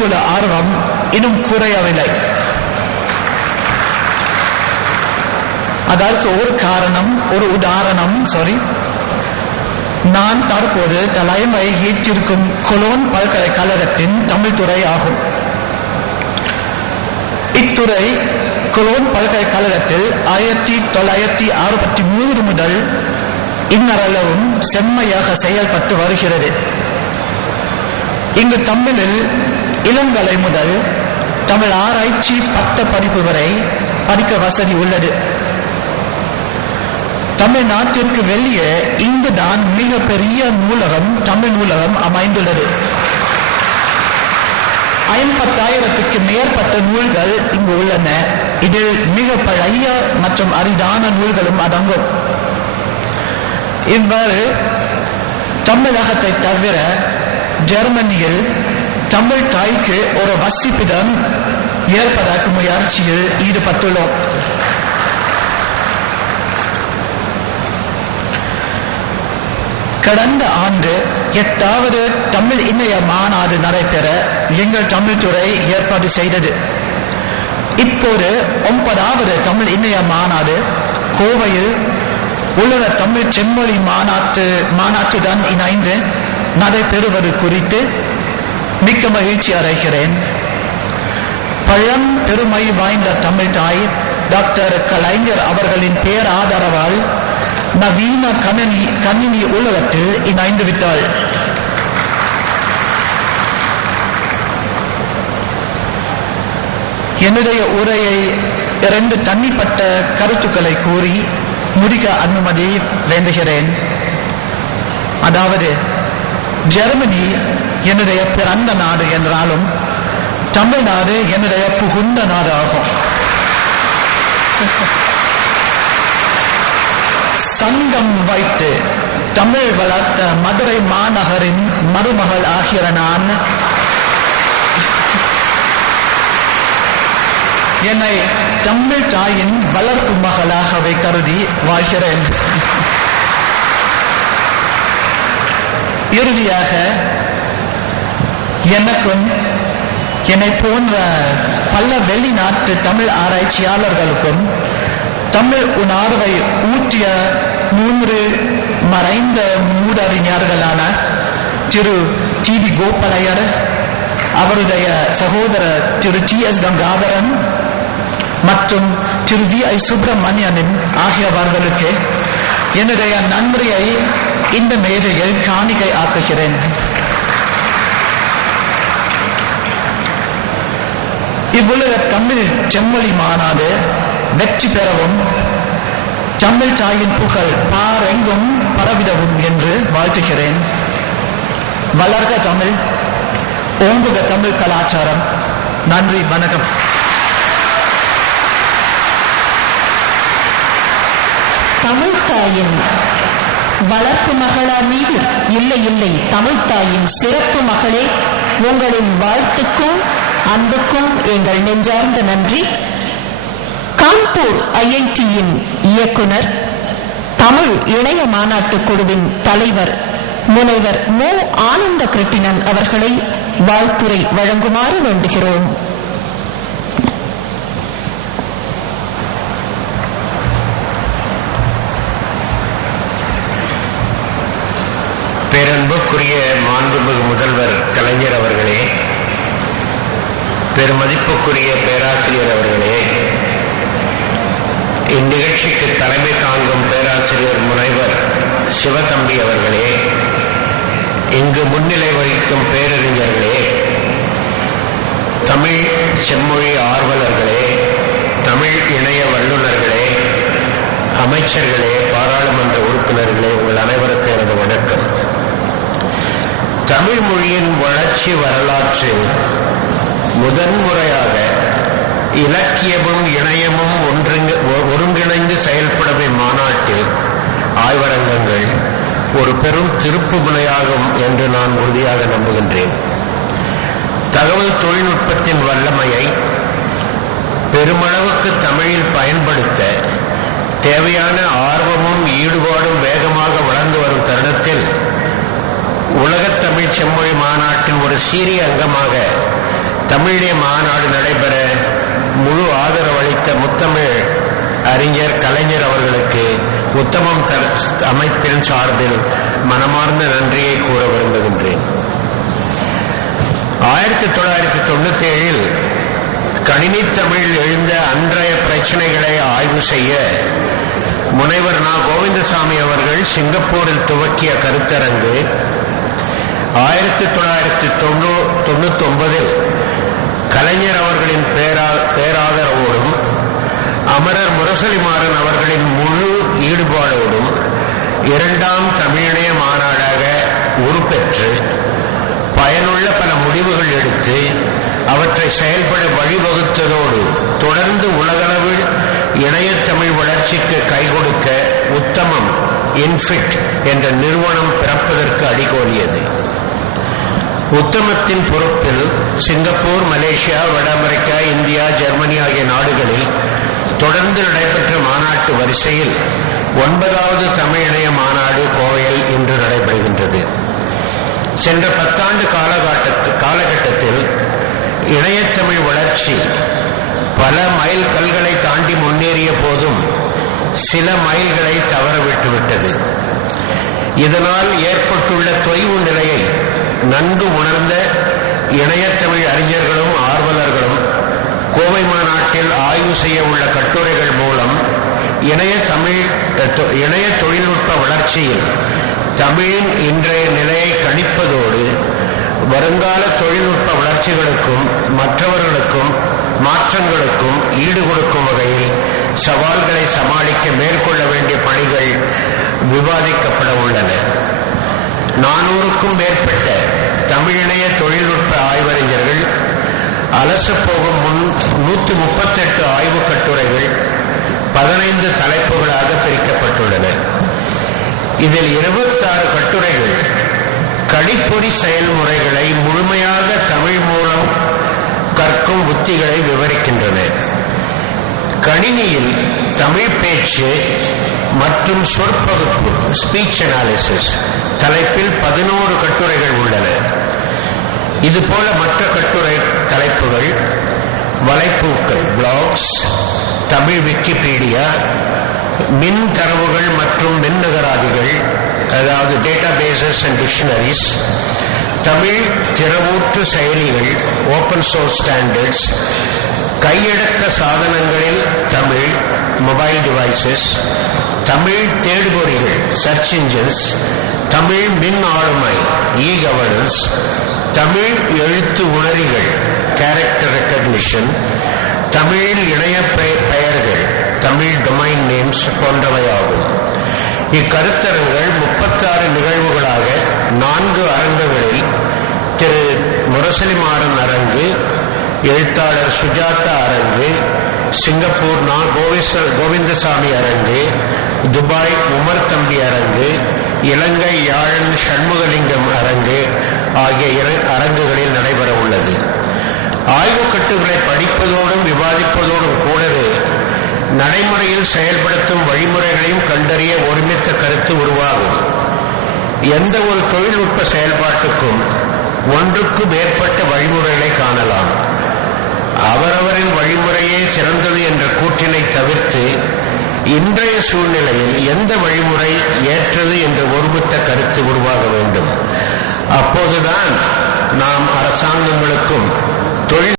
மீதுள்ள ஆர்வம் இன்னும் குறையவில்லை. அதற்கு ஒரு காரணம் ஒரு உதாரணம் சாரி நான் தற்போது தலைமை ஏற்றிருக்கும் கொலோன் பல்கலைக்கழகத்தின் தமிழ் துறை ஆகும். இத்துறை கொலோன் பல்கலைக்கழகத்தில் ஆயிரத்தி தொள்ளாயிரத்தி அறுபத்தி மூன்று முதல் இன்னரளவும் செம்மையாக செயல்பட்டு வருகிறது. இங்கு தமிழில் இளங்கலை முதல் தமிழ் ஆராய்ச்சி பட்ட படிப்பு வரை படிக்க வசதி உள்ளது. தமிழ்நாட்டிற்கு வெளியே இங்குதான் மிகப்பெரிய நூலகம் தமிழ் நூலகம் அமைந்துள்ளது. ஐம்பத்தாயிரத்துக்கு மேற்பட்ட நூல்கள் இங்கு உள்ளன. இதில் மிக பழைய மற்றும் அரிதான நூல்களும் அடங்கும். இவ்வாறு தமிழகத்தை தவிர ஜெர்மனியில் தமிழ் தாய்க்கு ஒரு வசிப்பிடம் ஏற்பதாக்கும் முயற்சியில் ஈடுபட்டுள்ளோம் கடந்த ஆண்டு எட்டாவது தமிழ் இணைய மாநாடு நடைபெற எங்கள் தமிழ் துறை ஏற்பாடு செய்தது இப்போது ஒன்பதாவது தமிழ் இணைய மாநாடு கோவையில் உலக தமிழ் செம்மொழி மாநாட்டு மாநாட்டுடன் இணைந்து நடைபெறுவது குறித்து மிக்க மகிழ்ச்சி அடைகிறேன். பழம் பெருமை வாய்ந்த தமிழ் தாய் டாக்டர் கலைஞர் அவர்களின் பேராதரவால் நவீன கணினி கணினி உலகத்தில் இணைந்து விட்டாள். என்னுடைய உரையை இரண்டு தனிப்பட்ட கருத்துக்களை கூறி முடிக்க அனுமதி வேண்டுகிறேன். அதாவது ஜெர்மனி என்னுடைய பிறந்த நாடு என்றாலும் தமிழ்நாடு என்னுடைய புகுந்த நாடு ஆகும். சங்கம் வைத்து தமிழ் வளர்த்த மதுரை மாநகரின் மருமகள் ஆகிற நான் என்னை தமிழ் தாயின் வளர்ப்பு மகளாகவே கருதி வாழ்கிறேன். இறுதியாக எனக்கும் என்னை போன்ற பல வெளிநாட்டு தமிழ் ஆராய்ச்சியாளர்களுக்கும் தமிழ் உணர்வை ஊற்றிய மூன்று மறைந்த மூடறிஞர்களான திரு டி வி கோபாலையர் அவருடைய சகோதரர் திரு டி எஸ் கங்காதரன் மற்றும் திரு வி ஐ சுப்பிரமணியனின் ஆகியவர்களுக்கு என்னுடைய நன்றியை இந்த மேடையில் காணிக்கை ஆக்குகிறேன். இவ்வுலக தமிழ் செம்மொழி மாநாடு வெற்றி பெறவும் தமிழ் தாயின் புகழ் பாரெங்கும் பரவிடவும் என்று வாழ்த்துகிறேன். வளர்க தமிழ் ஓங்குக தமிழ் கலாச்சாரம். நன்றி வணக்கம். தமிழ்த்தாயின் வளர்ப்பு மகளா மீது இல்லை இல்லை. தமிழ்த்தாயின் சிறப்பு மகளே உங்களின் வாழ்த்துக்கும் அன்புக்கும் எங்கள் நெஞ்சார்ந்த நன்றி. கான்பூர் ஐஐடியின் இயக்குனர் தமிழ் இணைய மாநாட்டு குழுவின் தலைவர் முனைவர் மு. ஆனந்த கிருட்டிணன் அவர்களை வாழ்த்துரை வழங்குமாறு வேண்டுகிறோம். பேரன்புக்குரிய மாண்புமிகு முதல்வர் கலைஞர் அவர்களே பெருமதிப்புக்குரிய பேராசிரியர் அவர்களே இந்நிகழ்ச்சிக்கு தலைமை தாங்கும் பேராசிரியர் முனைவர் சிவதம்பி அவர்களே இங்கு முன்னிலை வகிக்கும் பேரறிஞர்களே தமிழ் செம்மொழி ஆர்வலர்களே தமிழ் இணைய வல்லுநர்களே அமைச்சர்களே பாராளுமன்ற உறுப்பினர்களே உங்கள் அனைவருக்கும் எனது வணக்கம். தமிழ் மொழியின் வளர்ச்சி வரலாற்றில் முதன்முறையாக இலக்கியமும் இணையமும் ஒன்றுங்க ஒருங்கிணைந்து செயல்படவே மாநாட்டில் ஆய்வரங்கங்கள் ஒரு பெரும் திருப்பு முனையாகும் என்று நான் உறுதியாக நம்புகின்றேன். தகவல் தொழில்நுட்பத்தின் வல்லமையை பெருமளவுக்கு தமிழில் பயன்படுத்த தேவையான ஆர்வமும் ஈடுபாடும் வேகமாக வளர்ந்து வரும் தருணத்தில் உலகத் தமிழ் செம்மொழி மாநாட்டின் ஒரு சீரிய அங்கமாக தமிழிய மாநாடு நடைபெற முழு ஆதரவு அளித்த முத்தமிழ் அறிஞர் கலைஞர் அவர்களுக்கு உத்தமம் அமைப்பின் சார்பில் மனமார்ந்த நன்றியை கூற விரும்புகின்றேன். ஆயிரத்தி தொள்ளாயிரத்தி தொண்ணூத்தி ஏழில் கணினி தமிழில் எழுந்த அன்றைய பிரச்சனைகளை ஆய்வு செய்ய முனைவர் நா. கோவிந்தசாமி அவர்கள் சிங்கப்பூரில் துவக்கிய கருத்தரங்கு ஆயிரத்தி தொள்ளாயிரத்தி தொண்ணூ தொண்ணூத்தி ஒன்பதில் கலைஞர் அவர்களின் பேரா பேராதரவோடும் அமரர் முரசலிமாறன் அவர்களின் முழு ஈடுபாடோடும் இரண்டாம் தமிழிணைய மாநாடாக உருப்பெற்று பயனுள்ள பல முடிவுகள் எடுத்து அவற்றை செயல்பட வழிவகுத்ததோடு தொடர்ந்து உலகளவில் இணையத்தமிழ் வளர்ச்சிக்கு கை கொடுக்க உத்தமம் இன்ஃபிட் என்ற நிறுவனம் உத்தமத்தின் பொறுப்பில் சிங்கப்பூர் மலேசியா வட அமெரிக்கா இந்தியா ஜெர்மனி ஆகிய நாடுகளில் தொடர்ந்து நடைபெற்ற மாநாட்டு வரிசையில் ஒன்பதாவது தமிழ் இணைய மாநாடு கோவையில் இன்று நடைபெறுகின்றது. சென்ற பத்தாண்டு காலகட்டத்து காலகட்டத்தில் இணையத்தமிழ் வளர்ச்சி பல மைல் கல்களை தாண்டி முன்னேறிய போதும் சில மைல்களை தவறவிட்டுவிட்டது இதனால் ஏற்பட்டுள்ள தொய்வு நிலையை நன்கு உணர்ந்த இணையத்தமிழ் அறிஞர்களும் ஆர்வலர்களும் கோவை மாநாட்டில் ஆய்வு செய்ய உள்ள கட்டுரைகள் மூலம் இணைய தமிழ் இணைய தொழில்நுட்ப வளர்ச்சியில் தமிழின் இன்றைய நிலையை கணிப்பதோடு வருங்கால தொழில்நுட்ப வளர்ச்சிகளுக்கும் மற்றவர்களுக்கும் மாற்றங்களுக்கும் ஈடு கொடுக்கும் வகையில் சவால்களை சமாளிக்க மேற்கொள்ள வேண்டிய பணிகள் விவாதிக்கப்பட உள்ளன. நானூறுக்கும் மேற்பட்ட தமிழிணைய தொழில்நுட்ப ஆய்வறிஞர்கள் அலசப்போகும் முன் நூற்றி முப்பத்தெட்டு ஆய்வுக் கட்டுரைகள் பதினைந்து தலைப்புகளாக பிரிக்கப்பட்டுள்ளன. இதில் இருபத்தாறு கட்டுரைகள் கடிப்பொறி செயல்முறைகளை முழுமையாக தமிழ் மூலம் கற்கும் உத்திகளை விவரிக்கின்றன. கணினியில் தமிழ் பேச்சு மற்றும் சொற்பகுப்பு ஸ்பீச் அனாலிசிஸ் தலைப்பில் பதினோரு கட்டுரைகள் உள்ளன. இதுபோல மற்ற கட்டுரை தலைப்புகள் வலைப்பூக்கள் பிளாக்ஸ் தமிழ் விக்கிபீடியா மின் தரவுகள் மற்றும் மின்னகராதிகள் அதாவது data bases and dictionaries Tamil திறவூற்று செயலிகள் ஓபன் சோர்ஸ் ஸ்டாண்டர்ட்ஸ் கையடக்க சாதனங்களில் தமிழ் மொபைல் டிவைசஸ் தமிழ் தேடுபொறிகள் சர்ச் இன்ஜின்ஸ் தமிழ் மின் ஆளுமை இ கவர்னன்ஸ் தமிழ் எழுத்து உணரிகள் கேரக்டர் ரெக்கக்னிஷன் தமிழில் இணைய பெயர்கள் தமிழ் டொமைன் நேம்ஸ் போன்றவையாகும். இக்கருத்தரங்கள் முப்பத்தாறு நிகழ்வுகளாக நான்கு அரங்குகளில் திரு. முரசலிமாறன் அரங்கு எழுத்தாளர் சுஜாதா அரங்கு சிங்கப்பூர் நான் கோவிச கோவிந்தசாமி அரங்கு துபாய் உமர் தம்பி அரங்கு இலங்கை யாழன் சண்முகலிங்கம் அரங்கு ஆகிய அரங்குகளில் நடைபெற உள்ளது. ஆய்வுக் கட்டுகளை படிப்பதோடும் விவாதிப்பதோடும் கூடவே நடைமுறையில் செயல்படுத்தும் வழிமுறைகளையும் கண்டறிய ஒருமித்த கருத்து உருவாகும். எந்த ஒரு தொழில்நுட்ப செயல்பாட்டுக்கும் ஒன்றுக்கு மேற்பட்ட வழிமுறைகள் சிறந்தது என்ற கூற்றினை தவிர்த்து இன்றைய சூழ்நிலையில் எந்த வழிமுறை ஏற்றது என்ற ஒருமித்த கருத்து உருவாக வேண்டும். அப்போதுதான் நாம் அரசாங்கங்களுக்கும் தொழில்